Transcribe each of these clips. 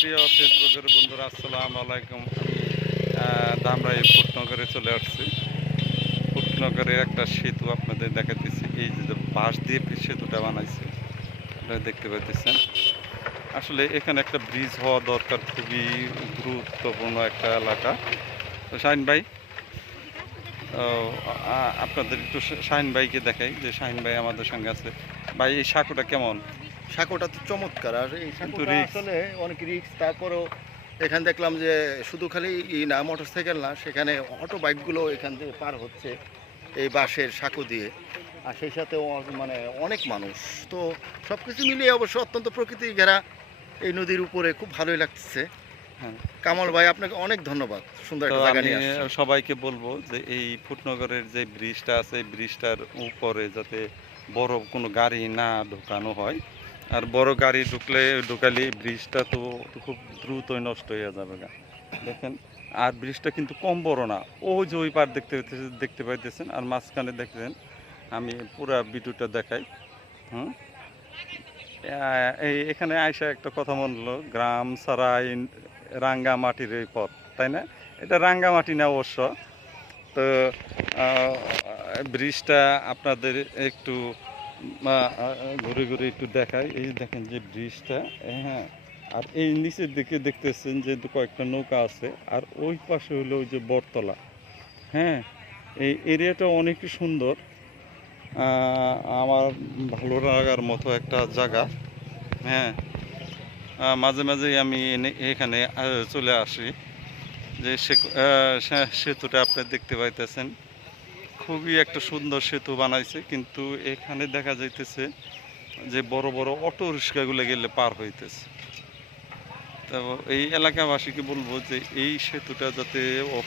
প্রিয় ফেসবুকের বন্ধুরা, আসসালামু আলাইকুম। আমি ধামরাই ফুটনগরে চলে আসছি। ফুটনগরের একটা সেতু আপনাদের দেখাতেছি এই যে বাঁশ দিয়ে সেতুটা বানাইছে দেখতে পাইতেছেন। আসলে এখানে একটা ব্রিজ হওয়া দরকার, খুবই গুরুত্বপূর্ণ একটা এলাকা। তো শাহিন ভাই আপনাদের একটু শাহিন ভাইকে দেখাই যে শাহিন ভাই আমাদের সঙ্গে আছে। ভাই, এই সাঁকুটা কেমন? সাঁকোটা তো চমৎকার। আর এই সাঁকোটা আসলে অনেক রিক্স তারপরেও এখানে দেখলাম যে শুধু খালি ই না মোটর সাইকেল না সেখানে অটো বাইকগুলো এখান থেকে পার হচ্ছে এই বাসের সাঁকো দিয়ে। আর সেই সাথে মানে অনেক মানুষ। তো সব কিছু মিলিয়ে অবশ্য অত্যন্ত প্রকৃতি ঘেরা এই নদীর উপরে খুব ভালোই লাগছে। হ্যাঁ। কামাল ভাই আপনাকে অনেক ধন্যবাদ। সুন্দর একটা জায়গা নিয়ে সবাইকে বলব যে এই ফুটনগরের যে ব্রিজটা আছে এই ব্রিজটার উপরে যাতে বড় কোনো গাড়ি না ঢোকানো হয় আর বড় গাড়ি ঢুকলে, ঢুকালে ব্রিজটা তো খুব দ্রুতই নষ্ট হয়ে যাবে গা। দেখেন, আর ব্রিজটা কিন্তু কম বড় না। ও যে ওই পার দেখতে দেখতে পাইতেছেন, আর মাঝখানে দেখছেন আমি পুরা ভিডিওটা দেখাই। হুম? এই এখানে আইসা একটা কথা মনে হলো গ্রাম সারাই রাঙ্গা মাটির এই পথ তাই না? এটা রাঙ্গামাটি না অবশ্য। তো ব্রিজটা আপনাদের একটু ঘুরে ঘুরে একটু দেখাই। এই দেখেন যে ব্রিজটা হ্যাঁ। আর এই নিচের দিকে দেখতেছেন যে কয়েকটা নৌকা আছে। আর ওই পাশে হলো ওই যে বটতলা। হ্যাঁ এই এরিয়াটা অনেক সুন্দর। আমার ভালো লাগার মতো একটা জায়গা। হ্যাঁ মাঝে মাঝেই আমি এখানে চলে আসি। যে সেতুটা আপনি দেখতে পাইতেছেন। খুবই একটা সুন্দর সেতু বানাইছে, কিন্তু এখানে দেখা যাইতেছে যে বড় বড় অটো রিক্সাগুলো গেলে পার হইতেছে। তো এই এলাকাবাসীকে বলব যে এই সেতুটা যাতে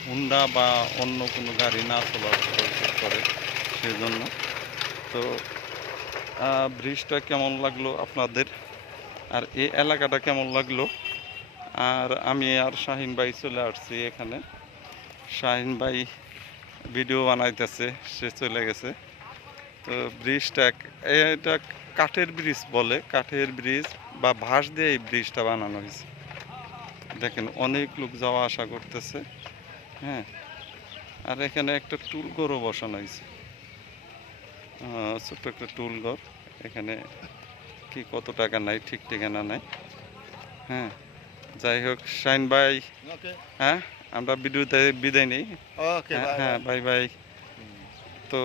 হুন্ডা বা অন্য কোনো গাড়ি না চলাচল করে সেজন্য। তো ব্রিজটা কেমন লাগল আপনাদের? আর এই এলাকাটা কেমন লাগল? আর আমি আর শাহিন ভাই চলে আসছি এখানে। শাহিন ভাই ভিডিও বানাইতেছে সে চলে গেছে। তো ব্রিজটা এটা কাঠের ব্রিজ বলে কাঠের ব্রিজ বা ভাঁস দিয়ে এই ব্রিজটা বানানো হয়েছে। দেখেন অনেক লোক যাওয়া আসা করতেছে হ্যাঁ। আর এখানে একটা টুল ঘরও বসানো হয়েছে। ছোট্ট একটা টুল ঘর। এখানে কি কত টাকা নাই ঠিক ঠিকানা নাই। হ্যাঁ যাই হোক শাইন ভাই। হ্যাঁ? আমরা ভিডিওতে বিদায় নিই। ওকে হ্যাঁ, বাই হ্যাঁ বাই বাই তো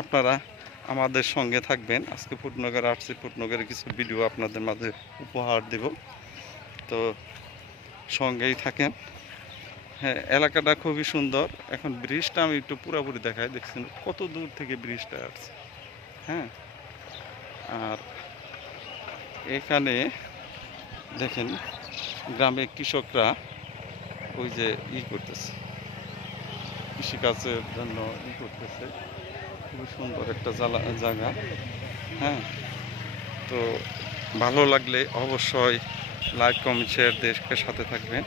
আপনারা আমাদের সঙ্গে থাকবেন। আজকে ফুটনগর আসছি ফুটনগরের কিছু ভিডিও আপনাদের মাঝে উপহার দেব। তো সঙ্গেই থাকেন। হ্যাঁ এলাকাটা খুবই সুন্দর। এখন ব্রিজটা আমি একটু পুরোপুরি দেখাই দেখছেন? কত দূর থেকে ব্রিজটা আসছে। হ্যাঁ আর এখানে দেখেন গ্রামে কৃষকরা ওই যে ই করতেছে। কৃষিকাজের জন্য ই করতেছে। খুব সুন্দর একটা জায়গা। হ্যাঁ? তো ভালো লাগলে অবশ্যই লাইক কমেন্ট শেয়ার দেশকে সাথে থাকবেন।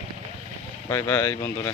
বাই বাই বন্ধুরা।